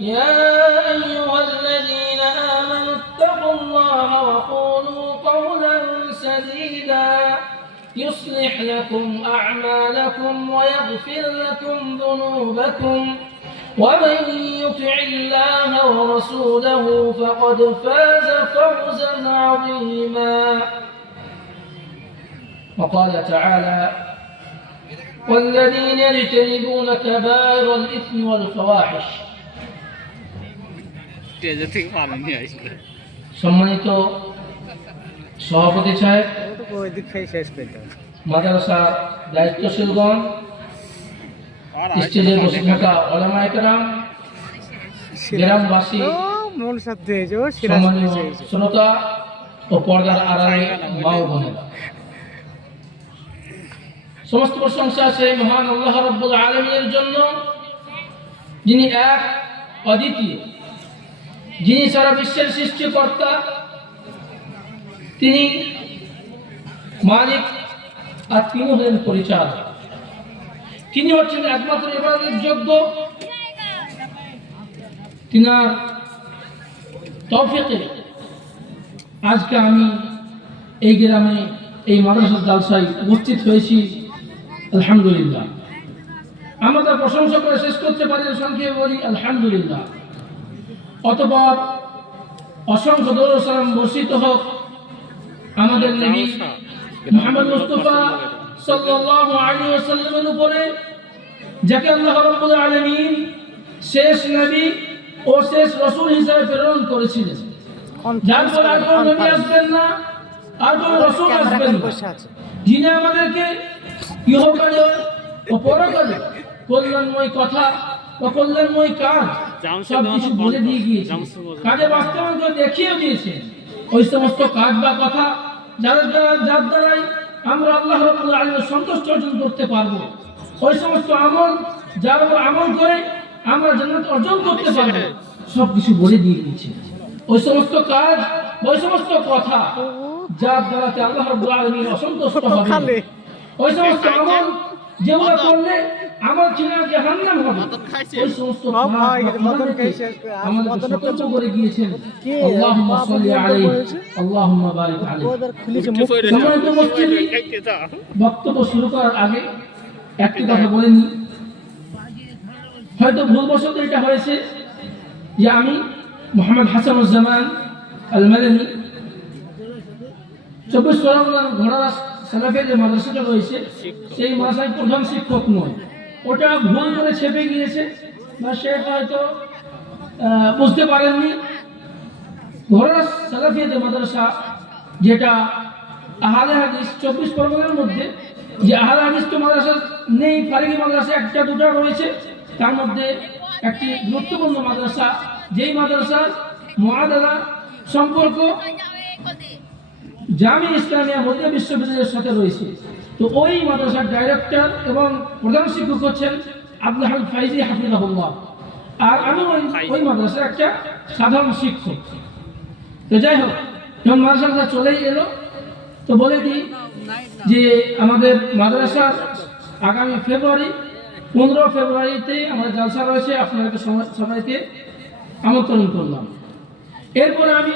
يا أيها الذين آمنوا اتقوا الله وقولوا قولا سديدا يصلح لكم أعمالكم ويغفر لكم ذنوبكم ومن يطع الله ورسوله فقد فاز فوزا عظيما وقال تعالى والذين يجتنبون كبائر الإثم والفواحش সম্মানিত সভাপতি সাহেব, মাদ্রাসার দায়িত্বশীলগণ, স্টেজে বসে থাকা উলামায়ে কেরাম, গ্রামবাসী, সম্মানীয় শ্রোতা ও পর্দার আড়ালে মা ও বোনেরা, সমস্ত প্রশংসা সেই মহান আল্লাহ রাব্বুল আলামিনের জন্য, যিনি এক অদ্বিতীয়, যিনি সারা বিশ্বের সৃষ্টিকর্তা, তিনি মালিক আর তিনি হলেন পরিচালক। তিনি হচ্ছেন একমাত্র ইবাদতের যোগ্য। তিনার তৌফিকে আজকে আমি এই গ্রামে এই মাদ্রাসার জালসায় উপস্থিত হয়েছি। আলহামদুলিল্লাহ, আমরা তার প্রশংসা করে শেষ করতে পারি, সংক্ষেপে বলি আলহামদুলিল্লাহ। অতঃপর অসংখ্য দরুদ ও সালাম বর্ষিত হোক আমাদের নবী মুহাম্মদ মুস্তাফা সাল্লাল্লাহু আলাইহি ওয়াসাল্লামের উপরে, যাকে আল্লাহ রাব্বুল আলামিন শেষ নবী ও শেষ রাসূল হিসেবে প্রেরণ করেছিলেন। যার পর আর কোনো নবী আসবেন না, আর কোনো রাসূল আসবেন না, যিনি আমাদেরকে ইহকালে ও পরকালে কল্যাণময় কথা ও কল্যাণময় কাজ সব কিছু বলে দিয়ে গিয়েছেন, কাজে বাস্তবায়ন করে দেখিয়ে দিয়েছেন। ওই সমস্ত কাজ বা কথা যার দ্বারাই আমরা আল্লাহ রাব্বুল আলামিনের সন্তুষ্টি অর্জন করতে পারবো, ওই সমস্ত আমল যার আমল করে আমরা জান্নাত অর্জন করতে পারবো, সব কিছু বলে দিয়ে দিয়েছেন। ওই সমস্ত কাজ, ওই সমস্ত কথা যার দ্বারাতে আল্লাহ রাব্বুল আলামিন অসন্তুষ্ট হবেন, ওই সমস্ত আমল যেগুলো করলে আমার চিনা জাহান্নাম হবে, ওই সমস্ত আমাদের সতর্ক করে গিয়েছেন। আল্লাহুম্মা সাল্লি আলাইহি আল্লাহুম্মা বারিক আলাইহি। সম্মানিত উপস্থিতি, বক্তব্য শুরু করার আগে একটি কথা বলে নিই। হয়তো ভুলবশত এটা হয়েছে যে আমি মোহাম্মদ হাসানুজ্জামান আল মাদানী 24 পরগনার ঘোড়ারা সালাফের যে মাদ্রাসাটা রয়েছে সেই মাদ্রাসার প্রধান শিক্ষক নয়, ওটা ভুল করে ছেপে গিয়েছে বা সে হয়তো বুঝতে পারেননি। ঘোড়ারা সালাফিয়া যে মাদ্রাসা, যেটা আহলে হাদিস 24 পরগনার মধ্যে যে আহলে হাদিস তো মাদ্রাসা নেই, ফারিগি মাদ্রাসা একটা দুটা রয়েছে, তার মধ্যে একটি গুরুত্বপূর্ণ মাদ্রাসা, যেই মাদ্রাসার মুআদালা সম্পর্ক জামি ইসলামিয়া মদিনা বিশ্ববিদ্যালয়ের সাথে রয়েছে। তো ওই মাদ্রাসার ডাইরেক্টর এবং প্রধান শিক্ষক হচ্ছেন আব্দুল হামিদ ফাইজি হাফিজাহুল্লাহ, আর আমি ওই মাদ্রাসার একটা সাধারণ শিক্ষক। তো যাই হোক, যখন মাদ্রাসাটা চলেই এলো, তো বলে দিই যে আমাদের মাদ্রাসার আগামী ফেব্রুয়ারি 15 ফেব্রুয়ারিতে আমাদের জালসা রয়েছে, আপনাদেরকে সবাইকে আমন্ত্রণ করলাম। এরপরে আমি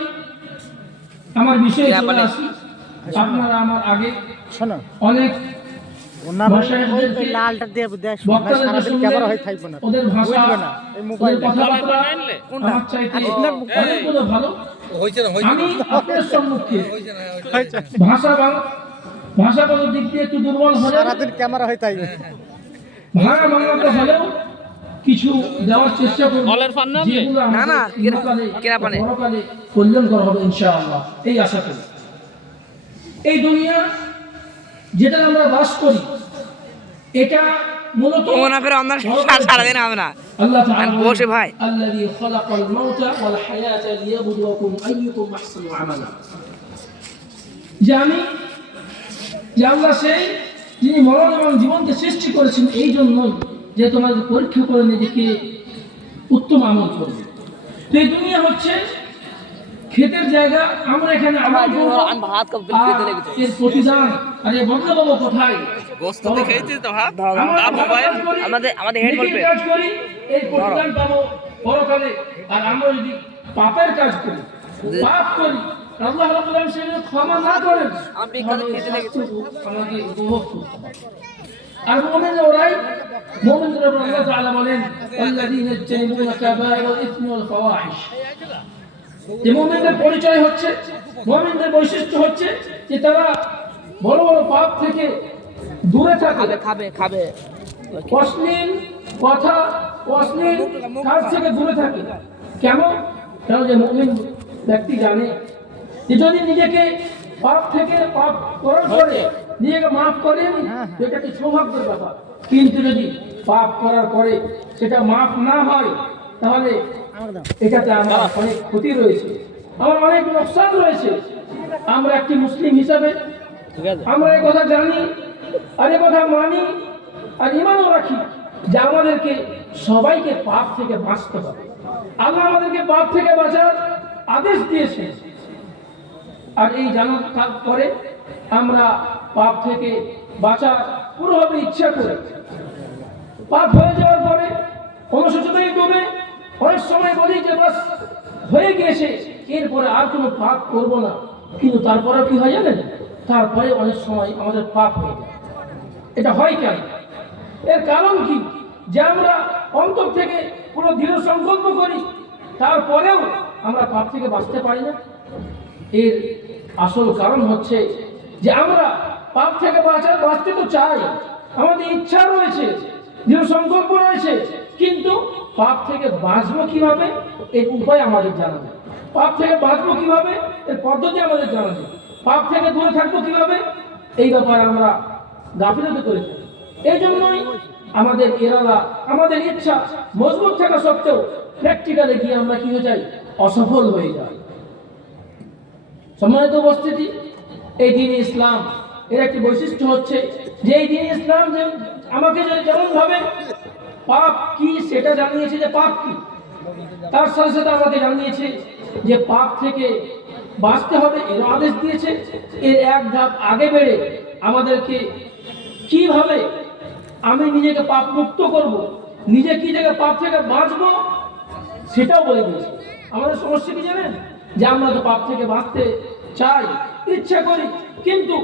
আমার বিষয়ে চলে আসি। আপনারা আমার আগে অনেক ওদের ভাষা, ওদের কথাবার্তা আমার চাইতে অনেকগুলো ভালো। আমি আপনার সম্মুখে ভাষাগত দিক দিয়ে একটু দুর্বল হলেও, ভাঙা বাংলাতে হলেও কিছু দেওয়ার চেষ্টা করব, যেগুলো পরকালে কল্যাণকর হবে ইনশাআল্লাহ, এই আশা করি। এই দুনিয়া যেটা আমরা বাস করি, এটা মূলত আল্লাহ তাআলা বসে ভাই আল্লাযী খালাকাল মাউতা ওয়াল হায়াতা লিয়াবলুয়াকুম আইয়ুকুম আহসানু আমালা। জানি যে আল্লাহ সেই যিনি মরণ এবং জীবনকে সৃষ্টি করেছেন এই জন্যই যে তোমাদের পরীক্ষা করে নিজেকে উত্তম আমল করবে। তো এই দুনিয়া হচ্ছে ক্ষেতের জায়গা, আমরা এখানে আমল করব, এর প্রতিদান আর এর বদলা পাবো কোথায়? গোশত খেয়েছিস তো ভাত, আমাদের হেড বলবে কাজ করি, এর প্রতিদান পাবো পরকালে। আর আমরা যদি পাপের কাজ করি, পাপ করি, আল্লাহ রাব্বুল আলামিন সেগুলো ক্ষমা না করেন, আমাকে উপভোগ করতে হবে। আর মুমিনরা ওরাই, মুমিনদের উপর আল্লাহ তাআলা বলেন আল্লাযীনা ইয়াজতানিবুনা কাবায়িরাল ইসমি ওয়াল ফাওয়াহিশ। যে মুমিনদের পরিচয় হচ্ছে, মুমিনদের বৈশিষ্ট্য হচ্ছে যে তারা বড় বড় পাপ থেকে দূরে থাকে, খাবে অশ্লীল কথা, অশ্লীল কাজ থেকে দূরে থাকে। কেমন? কারণ যে মুমিন ব্যক্তি জানে যে যদি নিজেকে পাপ থেকে, পাপ করার পরে নিজেকে মাফ করেন, এটা একটি সৌভাগ্যের ব্যাপার। কিন্তু যদি পাপ করার পরে সেটা মাফ না হয়, তাহলে এটাতে আমার অনেক ক্ষতি রয়েছে, আমার অনেক লোকসান রয়েছে। আমরা একটি মুসলিম হিসাবে আমরা এই কথা জানি, আর এই কথা মানি, আর ইমানও রাখি যে আমাদেরকে সবাইকে পাপ থেকে বাঁচতে হবে। আল্লাহ আমাদেরকে পাপ থেকে বাঁচার আদেশ দিয়েছে। আর এই জানার পরে আমরা পাপ থেকে বাঁচার পুরোভাবে ইচ্ছা করে পাপ হয়ে যাওয়ার পরে অনুশোচনায় ডুবে অনেক সময় বলি যে বাস হয়ে গিয়েছে, এরপরে আর কোনো পাপ করব না। কিন্তু তারপরেও কি হয় জানেন? তারপরে অনেক সময় আমাদের পাপ হয়ে যায়। এটা হয় কেন? এর কারণ কি? যে আমরা অন্তর থেকে পুরো দৃঢ় সংকল্প করি, তারপরেও আমরা পাপ থেকে বাঁচতে পারি না। এর আসল কারণ হচ্ছে যে আমরা পাপ থেকে বাঁচতে তো চাই, আমাদের ইচ্ছা রয়েছে, দৃঢ় সংকল্প রয়েছে, কিন্তু পাপ থেকে বাঁচবো কিভাবে এর উপায় আমাদের জানা নেই। পাপ থেকে বাঁচবো কিভাবে এর পদ্ধতি আমাদের জানা নেই। পাপ থেকে দূরে থাকবো কিভাবে এই ব্যাপারে আমরা গাফিলতি করে থাকি। এই জন্যই আমাদের ইরাদা, আমাদের ইচ্ছা মজবুত থাকা সত্ত্বেও প্র্যাকটিক্যালে গিয়ে আমরা কি হয়ে যাই? অসফল হয়ে যাই। সম্মানিত উপস্থিতি, এই দিন ইসলাম এর একটি বৈশিষ্ট্য হচ্ছে যে এই দিন ইসলাম যে আমাকে যেমন ভাবে পাপ কি সেটা জানিয়েছে, যে পাপ কি, তার সাথে সাথে আমাকে জানিয়েছে যে পাপ থেকে বাঁচতে হবে, এর আদেশ দিয়েছে। এর এক ধাপ আগে বেড়ে আমাদেরকে কিভাবে আমি নিজেকে পাপ মুক্ত করব, নিজে কি থেকে পাপ থেকে বাঁচবো সেটাও বলে দিয়েছে। আমাদের সমস্যা কি জানেন? যে আমরা তো পাপ থেকে বাঁচতে চাই, ইচ্ছা করি, কিন্তু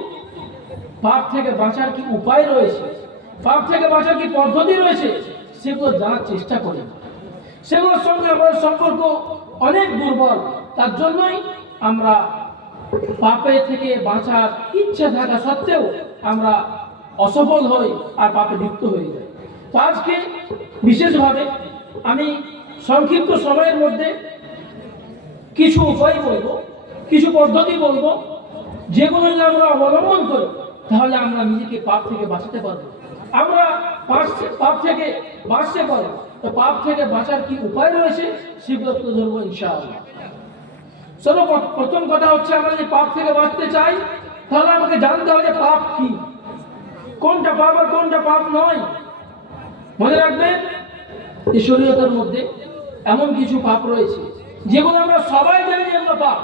পাপ থেকে বাঁচার কি উপায় রয়েছে, পাপ থেকে বাঁচার কি পদ্ধতি রয়েছে, সেগুলো জানার চেষ্টা করি। সেগুলোর সঙ্গে আমাদের সম্পর্ক অনেক দুর্বল। তার জন্যই আমরা পাপে থেকে বাঁচার ইচ্ছা থাকা সত্ত্বেও আমরা অসফল হই আর পাপে লিপ্ত হয়ে যাই। তো আজকে বিশেষভাবে আমি সংক্ষিপ্ত সময়ের মধ্যে কিছু উপায় বলবো, কিছু পদ্ধতি বলবো, যেগুলো যদি আমরা অবলম্বন করি তাহলে আমরা নিজেকে পাপ থেকে বাঁচাতে পারবো, আমরা পাপ থেকে বাঁচতে পারবো। তো পাপ থেকে বাঁচার কি উপায় রয়েছে সেগুলো তুলে ধরবো ইনশাআল্লাহ। সর্বপ্রথম কথা হচ্ছে, আমরা যদি পাপ থেকে বাঁচতে চাই তাহলে আমাকে জানতে হবে পাপ কি, কোনটা পাপ আর কোনটা পাপ নয়। মনে রাখবেন এই শরীয়তের মধ্যে এমন কিছু পাপ রয়েছে যেগুলো আমরা সবাই জানি যেগুলো পাপ।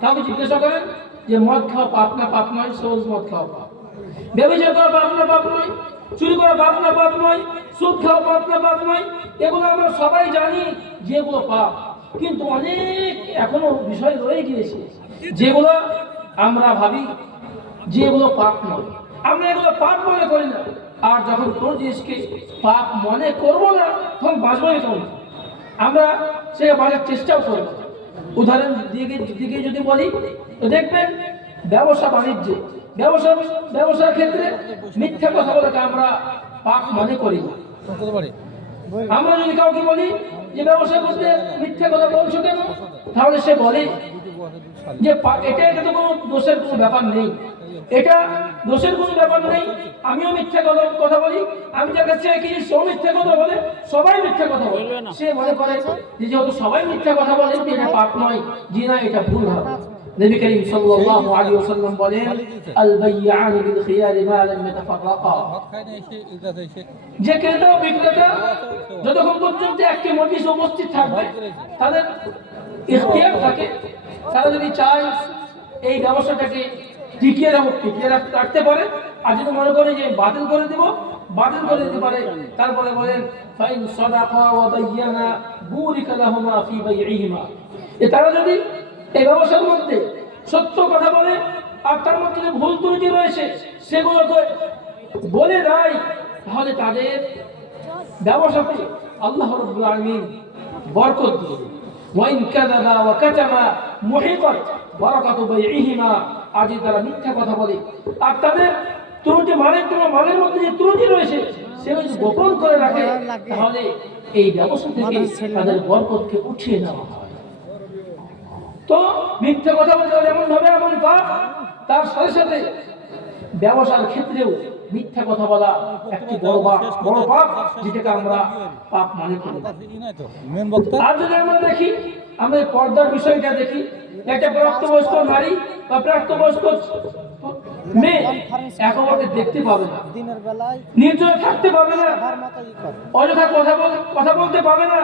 কাউকে জিজ্ঞাসা করেন যে মদ খাওয়া পাপ না পাপ নয়, সবুজ মদ খাওয়া পাপ। ব্যভিচার করা পাপ না পাপ নয়, চুরি করা পাপ না পাপ নয়, সুদ খাওয়া পাপ না পাপ নয়। এগুলো আমরা সবাই জানি যেগুলো পাপ, কিন্তু অনেক এখনো বিষয় রয়ে গিয়েছে যেগুলো আমরা ভাবি যে এগুলো পাপ নয়, আমরা এগুলো পাপ মনে করি না। আর যখন কোনো জিনিসকে পাপ মনে করবো না তখন বাঁচবই কেমন, আমরা সে বাঁচার চেষ্টাও করবো। উদাহরণ দিকে যদি বলি তো দেখবেন ব্যবসা বাণিজ্যে, ব্যবসার ক্ষেত্রে মিথ্যা কথা বলাকে আমরা পাপ মনে করি না। আমরা যদি কাউকে বলি যে ব্যবসা করতে মিথ্যা কথা বলছো কেন, তাহলে সে বলে যে এটা তো কোনো দোষের কোনো ব্যাপার নেই, এটা দোষের কোনো ব্যাপার নেই, আমিও মিথ্যা কথা বলি, আমি যার কাছে কি সেও মিথ্যা কথা বলে, সবাই মিথ্যা কথা বলে। সে মনে করে যে যেহেতু সবাই মিথ্যা কথা বলে এটা পাপ নয়। জি না, এটা ভুল হবে। নবী করিম সাল্লাল্লাহু আলাইহি ওয়াসাল্লাম বলেন আল বাইয়ান বিল খিয়ার মা লাম ইয়াতাফাররাকা। যে ক্রেতা ও বিক্রেতা যতক্ষণ পর্যন্ত একটি মজলিসে উপস্থিত থাকবে, তাদের ইখতিয়ার থাকে, তারা যদি চায় এই ব্যবসাটাকে টিকিয়ে রাখতে পারে, আর যদি মনে করে যে বাতিল করে দেব, বাতিল করে দিতে পারে। তারপরে বলেন ফাইন সাদাকা ওয়া বায়্যানা বুরিকা লাহুমা ফি বাইইহিমা, তারা যদি এই ব্যবসার মধ্যে সত্য কথা বলে আর তার মধ্যে যে ভুল ত্রুটি রয়েছে সেগুলোকে বলে দেয়, তাহলে তাদের ব্যবসাতে আল্লাহ রাব্বুল আলামিন বরকত দিয়ে দেন। ওয়াইন কাযাবা ওয়া কাতামা মুহিকাত বারাকাতু বাইইহিমা, আজ তারা মিথ্যা কথা বলে আর তাদের ত্রুটি মালের মধ্যে যে ত্রুটি রয়েছে সেগুলো গোপন করে রাখে, তাহলে এই ব্যবসা থেকে তাদের বরকতকে উঠিয়ে নেওয়া হয়। তো মিথ্যা কথা বলতে হলে এমন ভাবে এমন পাপ, তার সাথে সাথে ব্যবসার ক্ষেত্রেও মিথ্যা কথা বলা একটি বড় পাপ, যেটাকে আমরা পাপ মনে করি। আর যদি আমরা দেখি, আমরা পর্দার বিষয়টা দেখি, একটা প্রাপ্তবয়স্ক নারী বা প্রাপ্তবয়স্ক মেয়ে একেবারে দেখতে পাবে না, নির্জনে থাকতে পাবে না, অযথা কথা বলতে পাবে না,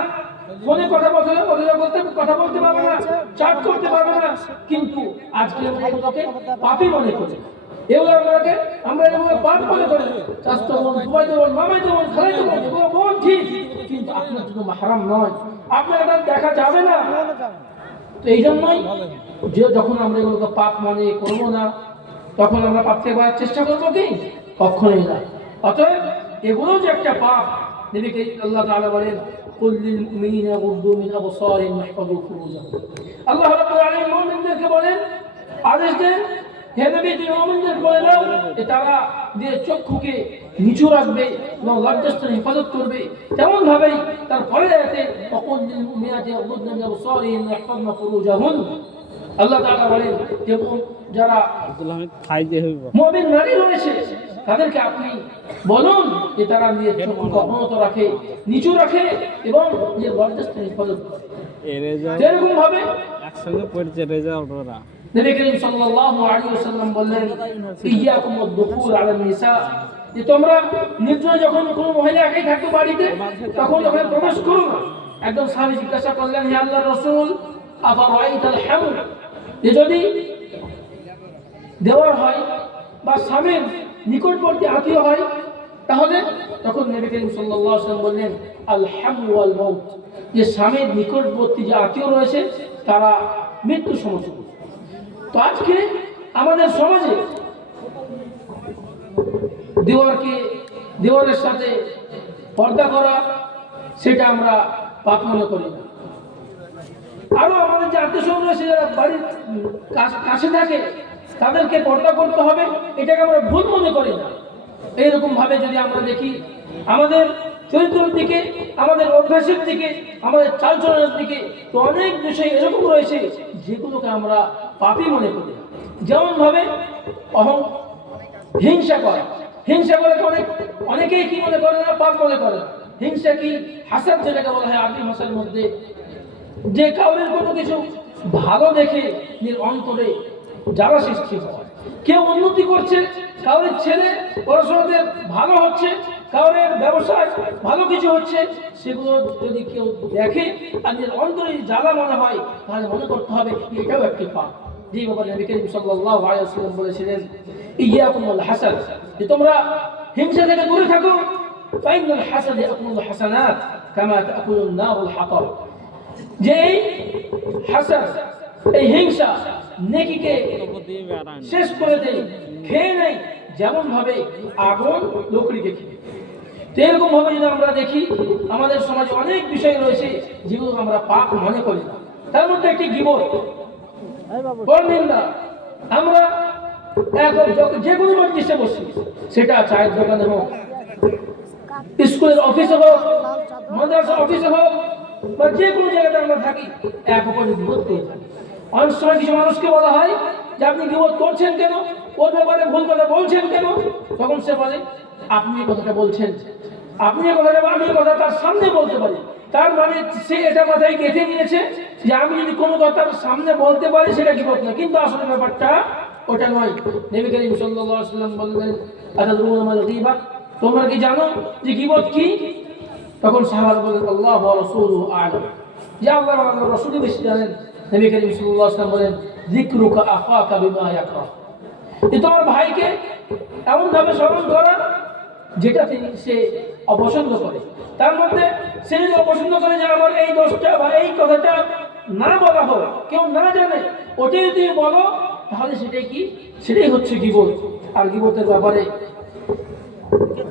ফোনে কথা বলতে পারবে না, চাট করতে পারবে না, কিন্তু আজকে আমরা এগুলোকে পাপই মনে করি। আমরা এগুলো পাপ মনে করি। চাচতো বোন, ফুফাতো বোন, মামাতো বোন, খালাতো বোন, এগুলো বোন ঠিক, কিন্তু আপনার জন্য মাহরাম নয়, আপনার এটা দেখা যাবে না। তো এই জন্যই যখন আমরা এগুলোকে পাপ মনে করবো না, তখন আমরা পাপ থেকে বাঁচার চেষ্টা করবো কি? কখনোই না। অতএব এগুলো যে একটা পাপ, নবীকে আল্লাহ তাআলা বলেন কুল লিল মুমিনিনা ইয়াগুদ্দু মিন আবসারিহিম ওয়াহফাযু ফুরুজাহুম। আল্লাহ রাব্বুল আলামিন মুমিনদেরকে বলেন, আদেশ দেন, হে নবী তুমি মুমিনদেরকে বলে দাও যে তারা নিজের চক্ষুকে নিচু রাখবে এবং লজ্জাস্থান হেফাজত করবে। তেমন ভাবেই তার পরের আয়াতে কুল লিল মুমিনাতি ইয়াগুদ্দু মিন আবসারিহিম ওয়াহফাযু ফুরুজাহুম, আল্লাহ তাআলা বলেন যে যারা মুমিন নারী রয়েছে তাদেরকে আপনি বলুন যে তারা নিজের চক্ষুকে অবনত রাখে, নিচু রাখে এবং নিজের লজ্জাস্থান হেফাজত করে। এরকম ভাবে একসঙ্গে পড়ছে রেজাল্টরা। নবী করিম সাল্লাল্লাহু আলাইহি ওয়াসাল্লাম বললেন ইয়াকুম ওয়াদ-দুখুল আলা নিসা, যে তোমরা নির্জনে যখন কোনো মহিলা একাই থাকতো বাড়িতে, তখন যখন প্রবেশ করো না। একজন সাহাবী জিজ্ঞাসা করলেন, হে আল্লাহর রাসূল আফারাইতাল হামল, যে যদি দেওয়ার হয় বা স্বামীর নিকটবর্তী আত্মীয় হয় তাহলে? তখন নবী করিম সাল্লাল্লাহু আলাইহি ওয়াসাল্লাম বললেন আল হামল ওয়াল মাউত, যে স্বামীর নিকটবর্তী যে আত্মীয় রয়েছে তারা মৃত্যু সমস্যা। তো আজকে আমাদের সমাজে দেওয়ারের সাথে পর্দা করা, সেটা আমরা পাপ মনে করি না। আরো আমাদের যে আত্মীয় রয়েছে যারা বাড়ির কাছে থাকে তাদেরকে পর্দা করতে হবে, এটাকে আমরা ভুল মনে করি না। এইরকম ভাবে যদি আমরা দেখি আমাদের চরিত্রের দিকে, আমাদের অভ্যাসের দিকে, আমাদের চালচলনের দিকে, তো অনেক বিষয় এরকম রয়েছে যেগুলোকে আমরা পাপই মনে করি। যেমন ভাবে হিংসা করে অনেকেই কি মনে করে না, পাপ মনে করে। হিংসা কি? হাসাদ, যেটাকে বলা হয় আরবি ভাষার মধ্যে, যে কাউরের কোনো কিছু ভালো দেখে নিজের অন্তরে জ্বালা সৃষ্টি হয়। কেউ উন্নতি করছে, কাউরের ছেলে পড়াশোনাতে ভালো হচ্ছে, কাউরের ব্যবসায় ভালো কিছু হচ্ছে, সেগুলো যদি কেউ দেখে আর নিজের অন্তরে জ্বালা মনে হয়, তাহলে মনে করতে হবে এটাও একটি পাপ। যে ব্যাপারে নবী করিম সাল্লাল্লাহু আলাইহি ওয়াসাল্লাম বলেছিলেন ইয়াকুম ওয়াল হাসাদ, যে তোমরা হিংসা থেকে দূরে থাকো। ফাইনাল হাসাদ ইয়াকুলুল হাসানাত কামা তাকুলুন নারুল হাতাব, যে হাসাদ, এই হিংসা নেকিকে শেষ করে দেয়, খেয়ে নেয়, যেমন ভাবে আগুন লকড়িকে খেয়ে। তো এরকম ভাবে যদি আমরা দেখি আমাদের সমাজে অনেক বিষয় রয়েছে যেগুলো আমরা পাপ মনে করি না। তার মধ্যে একটি গীবত, পরনিন্দা। আমরা যে কোনো মজলিসে বসি, সেটা চায়ের দোকানে হোক, স্কুলের অফিসে হোক, মাদ্রাসার অফিসে হোক, বা যে কোনো জায়গাতে আমরা থাকি, এক অপরের গীবত করে থাকি। অনেক সময় কিছু মানুষকে বলা হয় যে আপনি গীবত করছেন কেন, ওর ব্যাপারে ভুল কথা বলছেন কেন? তখন সে বলে আপনি এই কথাটা বলছেন, আপনি এই কথাটা, আমি এই কথা তার সামনে বলতে পারি। তার মানে সে এটা মাথায় গেঁথে নিয়েছে যে আমি যদি কোনো কথা সামনে বলতে পারি সেটা গীবত না, কিন্তু আসলে ব্যাপারটা ওটা নয়। নবী করিম সাল্লাল্লাহু আলাইহি ওয়াসাল্লাম বললেন আতাদরুনা মাল গীবা, তোমরা কি জানো যে গীবত কি? তখন সাহাবারা বললেন আল্লাহু ওয়া রাসূলুহু আ'লাম, যে আল্লাহ এবং আল্লাহর রাসূল বেশি জানেন। নবী করিম সাল্লাল্লাহু আলাইহি ওয়াসাল্লাম বলেন যিকরুকা আখাকা বিমা ইয়াকরা, যে তোমার ভাইকে এমন ভাবে স্মরণ করা যেটা সে অপছন্দ করে। তার মধ্যে সে যদি অপছন্দ করে যে আমার এই দোষটা বা এই কথাটা না বলা হোক, কেউ না জানে, ওটাই যদি বলো, তাহলে সেটাই কি? সেটাই হচ্ছে গীবত। আর গীবতের ব্যাপারে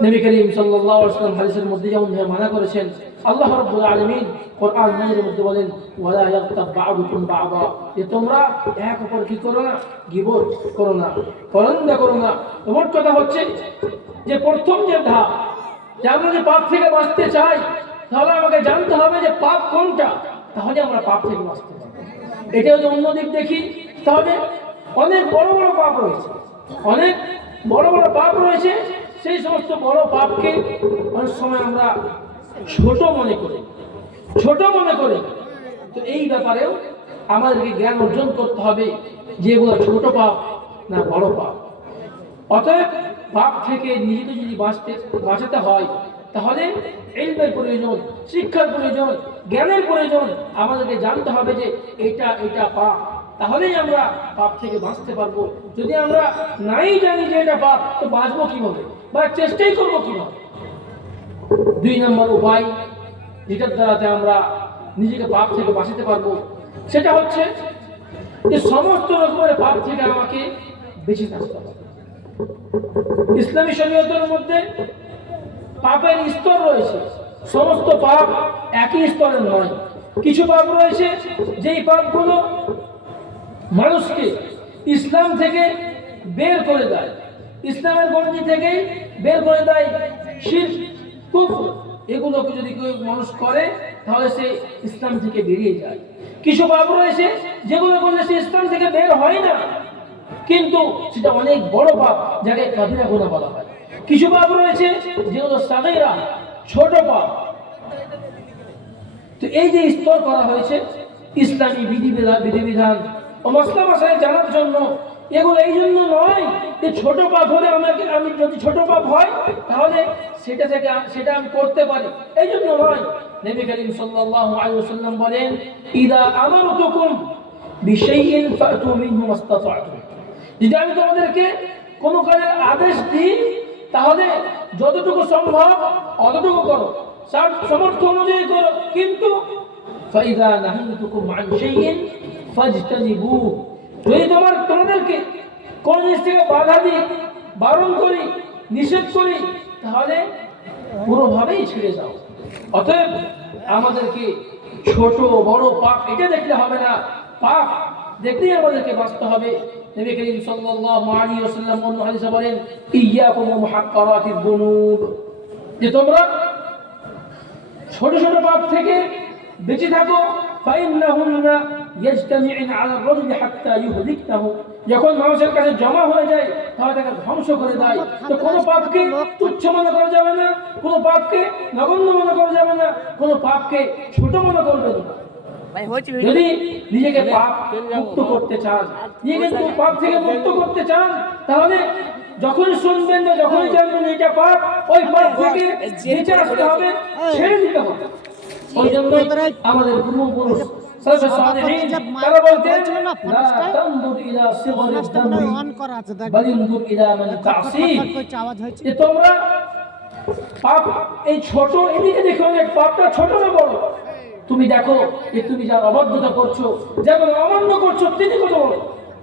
নবী করিম সাল্লাল্লাহু আলাইহি ওয়াসাল্লাম হাদিসের মধ্যে যেমন মানা করেছেন, আল্লাহ রাব্বুল আলামিন কোরআন মাজিদের মধ্যে বলেন, ওয়ালা ইয়াগতাব বা'দুকুম বা'দা, যে তোমরা এক অপর কি করো না? গীবত করো না, পরনিন্দা করো না। তোমার কথা হচ্ছে যে প্রথম যে ধাপ, যে আমরা যদি পাপ থেকে বাঁচতে চাই, তাহলে আমাকে জানতে হবে যে পাপ কোনটা, তাহলে আমরা পাপ থেকে বাঁচতে পারবো। এটা যদি অন্য দিক দেখি, তাহলে অনেক বড় বড় পাপ রয়েছে, অনেক বড় বড় পাপ রয়েছে। সেই সমস্ত বড় পাপকে অনেক সময় আমরা ছোট মনে করি, ছোট মনে করি। তো এই ব্যাপারেও আমাদেরকে জ্ঞান অর্জন করতে হবে যে এগুলো ছোট পাপ না বড় পাপ। অতএব পাপ থেকে নিজেকে যদি বাঁচাতে হয়, তাহলে ইলমের প্রয়োজন, শিক্ষার প্রয়োজন, জ্ঞানের প্রয়োজন। আমাদেরকে জানতে হবে যে এটা পাপ, তাহলেই আমরা পাপ থেকে বাঁচতে পারবো। যদি আমরা নাই জানি যে এটা পাপ, তো বাঁচবো কিভাবে বা চেষ্টাই করবো কিভাবে? 2 নম্বর উপায় যেটার দ্বারাতে আমরা নিজেকে পাপ থেকে বাঁচাতে পারবো, সেটা হচ্ছে যে সমস্ত রকমের পাপ থেকে আমাকে বেঁচে থাকতে হবে। ইসলামী শরীয়তের মধ্যে পাপের স্তর রয়েছে। সমস্ত পাপ একই স্তরের নয়। কিছু পাপ রয়েছে যেই পাপগুলো মানুষকে ইসলাম থেকে বের করে দেয়, ইসলামের গণ্ডি থেকে বের করে দেয়। শিরক, কুফর, এগুলোকে যদি কেউ মানুষ করে, তাহলে সে ইসলাম থেকে বেরিয়ে যায়। কিছু পাপ রয়েছে যেগুলো করলে সে ইসলাম থেকে বের হয় না, কিন্তু সেটা অনেক বড় পাপ, যাকে কাবিরা গুনাহ বলা হয়। কিছু পাপ রয়েছে যেগুলো সাগীরা, ছোট পাপ। তো এই যে স্তর করা হয়েছে ইসলামী বিধিবিধান ও মসলা মাসাইল জানার জন্য, এগুলো এই জন্য নয় যে ছোট পাপ হলে আমি যদি ছোট পাপ হয় তাহলে সেটা আমি করতে পারি, এই জন্য নয়। নবী করিম সাল্লাল্লাহু আলাইহি ওয়াসাল্লাম বলেন, ইদা আমারতুকুম বিশাইইন ফাতু মিনহু মাসতাতা'তুম, যদি আমি তোমাদেরকে কোনো কাজের আদেশ দিই, তাহলে যতটুকু সম্ভব অতটুকু করো, সামর্থ্য অনুযায়ী করো। কিন্তু ফাইদা নাহাইতুকুম আন শাইইন ফাজতানিবুহু, যদি তোমাদেরকে কোন জিনিস থেকে বাধা দিই, বারণ করি, নিষেধ করি, তাহলে পুরোভাবেই ছেড়ে যাও। অতএব আমাদেরকে ছোট বড় পাপ এটা দেখলে হবে না, পাপ দেখলেই আমাদেরকে বাঁচতে হবে। নবী করিম সাল্লাল্লাহু আলাইহি ওয়াসাল্লাম অন্য হাদিসে বলেন, ইয়াকুম ওয়া মুহাক্কারাতিদ দুনুব, যে তোমরা ছোট ছোট পাপ থেকে বেঁচে থাকো। ফাইন্নাহুন্না ইয়াজতামিউন আলা রাজুলি হাত্তা ইউহলিকনাহু, যখন মানুষের কাছে জমা হয়ে যায় তাহলে তাকে ধ্বংস করে দেয়। তো কোনো পাপকে তুচ্ছ মনে করা যাবে না, কোনো পাপকে নগণ্য মনে করা যাবে না, কোনো পাপকে ছোট মনে করবে না। যদি নিজেকে পাপ মুক্ত করতে চান, নিজেকে পাপ থেকে মুক্ত করতে চান, তাহলে যখনই শুনবেন না, যখনই জানবেন এটা পাপ, ওই পাপ থেকে বেঁচে আসতে হবে, ছেড়ে দিতে হবে। ওই জন্য আমাদের পূর্বপুরুষ সালাফে সালেহীন তারা বলতেন, লা তানজুর ইলা সিগরিদ দামি বাল ইনজুর ইলা মান তা'সি, যে তোমরা পাপ এই ছোট এদিকে দেখো, পাপটা ছোট না বড়, তুমি দেখো যে তুমি যার অবাধ্যতা করছো, যেমন অমান্য করছো, তিনি কত বড়।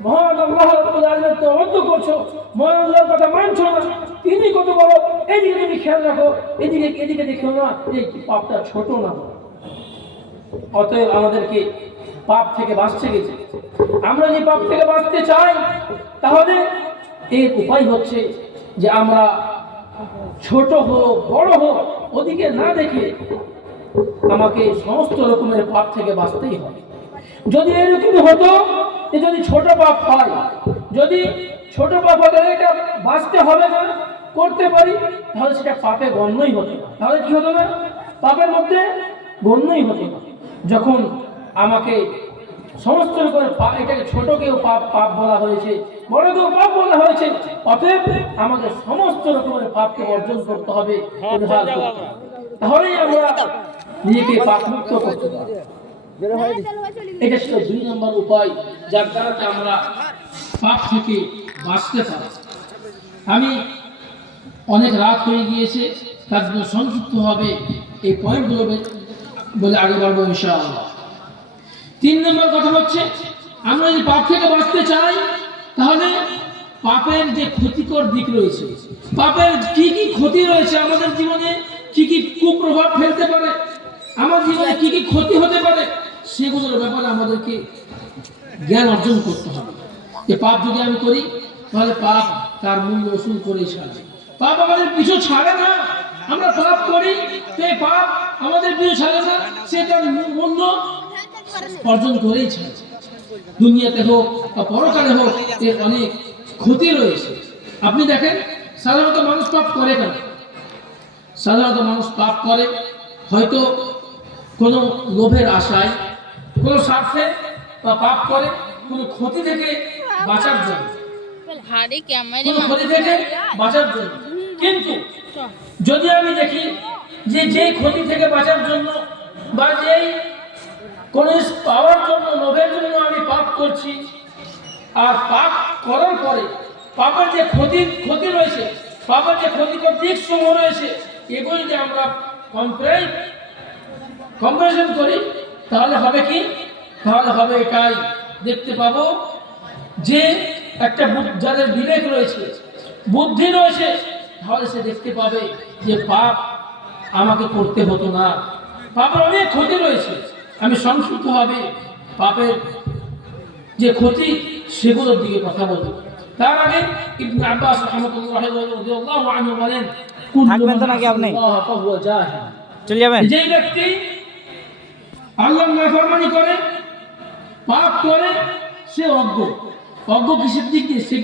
মহান আল্লাহ রাব্বুল আলামিনকে অবাধ্য করছো, মহান আল্লাহর কথা মানছো না, তিনি কত বড়। এদিকে তুমি খেয়াল রাখো, এদিকে দেখো না এই পাপটা ছোট না। অতএব আমাদেরকে পাপ থেকে বাঁচতে গেছে। আমরা যে পাপ থেকে বাঁচতে চাই, তাহলে এর উপায় হচ্ছে যে আমরা ছোট হোক বড় হোক ওদিকে না দেখে আমাকে সমস্ত রকমের পাপ থেকে বাঁচতেই হবে। যদি এরকম হতো যে যদি ছোট পাপ হয়, যদি ছোট পাপ হলে এটা বাঁচতে হবে না, করতে পারি, তাহলে সেটা পাপে গণ্যই হতো না। তাহলে কি হতো না? পাপের মধ্যে গণ্যই হতো না। যখন আমাকে সমস্ত রকমের এটাকে ছোট কেউ পাপ বলা হয়েছে, বড় কেউ পাপ বলা হয়েছে, অতএব আমাদের সমস্ত রকমের পাপকে বর্জন করতে হবে, তাহলেই আমরা নিজেকে পাপ মুক্ত করতে পারব। এটা ছিল 2 নম্বর উপায়, যার দ্বারা আমরা পাপ থেকে বাঁচতে পারি। আমি অনেক রাত হয়ে গিয়েছে, তার জন্য সংক্ষিপ্ত হবে এই পয়েন্টগুলো বলে আগে বাড়বো ইনশাআল্লাহ। 3 নম্বর কথা হচ্ছে, আমরা যদি পাপ থেকে বাঁচতে চাই তাহলে পাপের যে ক্ষতিকর দিক রয়েছে, পাপের কি কি ক্ষতি রয়েছে, আমাদের জীবনে কি কি কুপ্রভাব ফেলতে পারে, আমার জীবনে কি কি ক্ষতি হতে পারে, সেগুলোর ব্যাপারে আমাদেরকে জ্ঞান অর্জন করতে হবে। যে পাপ যদি আমি করি তাহলে পাপ তার মূল্য ওসুল করেই ছাড়বে। পাপ আমাদের পিছু ছাড়ে না, আমরা পাপ করি সেই পাপ আমাদের পিছু ছাড়ে না, সে তার মূল্য অর্জন করেই ছাড়ে। দুনিয়াতে হোক বা পরকালে হোক এর অনেক ক্ষতি রয়েছে। আপনি দেখেন সাধারণত মানুষ পাপ করে কেন? সাধারণত মানুষ পাপ করে হয়তো কোনো লোভের আশায়, কোনো স্বার্থে, বা পাপ করে কোনো ক্ষতি থেকে বাঁচার জন্য, কোনো ক্ষতি থেকে বাঁচার জন্য। কিন্তু যদি আমি দেখি যে যেই ক্ষতি থেকে বাঁচার জন্য বা যেই কোনো পাওয়ার জন্য, লোভের জন্য আমি পাপ করছি, আর পাপ করার পরে পাপের যে ক্ষতি রয়েছে, পাপের যে ক্ষতিকর দিক সমূহ রয়েছে, এগুলি যদি আমরা কম্পারিজন করি তাহলে হবে কি? তাহলে হবে এটাই দেখতে পাবো যে একটা যাদের বিবেক রয়েছে, বুদ্ধি রয়েছে, তাহলে সে দেখতে পাবে যে পাপ আমাকে করতে হতো না, পাপের অনেক ক্ষতি রয়েছে। আমি সংক্ষিপ্তভাবে পাপের যে ক্ষতি সেগুলোর দিকে কথা বলবো। তার আগে ইবনে আব্বাস রাদিয়াল্লাহু আনহু বলেন, থাকবেন তো নাকি আপনি? চলে যাবেন? যে ব্যক্তি আল্লাহর নাফরমানি করে, পাপ করে, সে অজ্ঞ। অজ্ঞ কিসের দিক দিয়ে? সে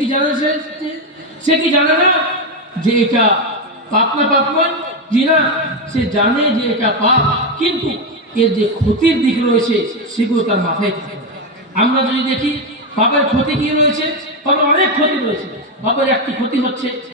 কি জানে না যে এটা পাপ না পাপ নয়? জি না, সে জানে যে এটা পাপ, কিন্তু এর যে ক্ষতির দিক রয়েছে সেগুলো তার মাথায় থাকে। আমরা যদি দেখি পাপের ক্ষতি কি রয়েছে, পাপের অনেক ক্ষতি রয়েছে। পাপের একটি ক্ষতি হচ্ছে